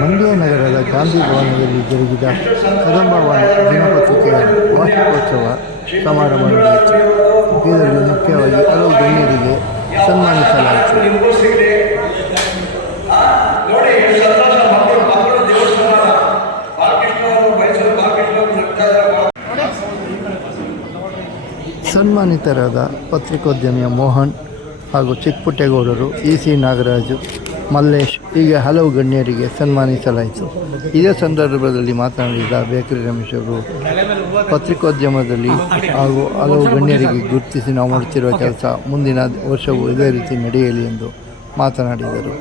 ಮಂಡ್ಯ ನಗರದ ಗಾಂಧಿ ಭವನದಲ್ಲಿ ಜರುಗಿದ ಕದಂಬವಾಣಿ ದಿನಪತ್ರಿಕೆಯ ವಾರ್ಷಿಕೋತ್ಸವ ಸಮಾರಂಭ ನಡೆಯಿತು. ಇದರಲ್ಲಿ ಮುಖ್ಯವಾಗಿ ಹಲವು ಗಣ್ಯರಿಗೆ ಸನ್ಮಾನಿಸಲಾಯಿತು. ಸನ್ಮಾನಿತರಾದ ಪತ್ರಿಕೋದ್ಯಮಿಯ ಮೋಹನ್ ಹಾಗೂ ಚಿಕ್ಕಪುಟ್ಟೇಗೌಡರು, ಇ.ಸಿ. ನಾಗರಾಜು, ಮಲ್ಲೇಶ್ ಹೀಗೆ ಹಲವು ಗಣ್ಯರಿಗೆ ಸನ್ಮಾನಿಸಲಾಯಿತು. ಇದೇ ಸಂದರ್ಭದಲ್ಲಿ ಮಾತನಾಡಿದ ಬೇಕರಿ ರಮೇಶ್ ಅವರು ಪತ್ರಿಕೋದ್ಯಮದಲ್ಲಿ ಹಾಗೂ ಹಲವು ಗಣ್ಯರಿಗೆ ಗುರುತಿಸಿ ನಾವು ಮಾಡುತ್ತಿರುವ ಕೆಲಸ ಮುಂದಿನ ವರ್ಷವೂ ಇದೇ ರೀತಿ ನಡೆಯಲಿ ಎಂದು ಮಾತನಾಡಿದರು.